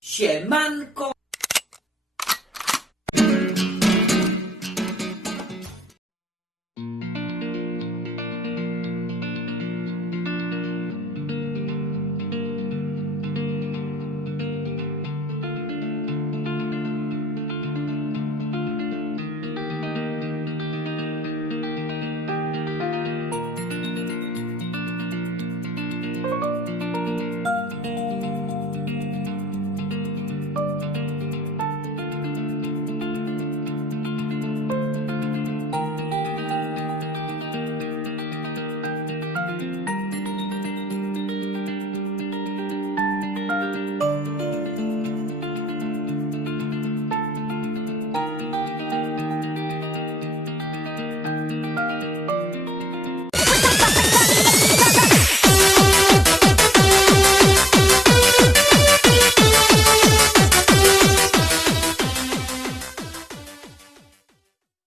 siemanko!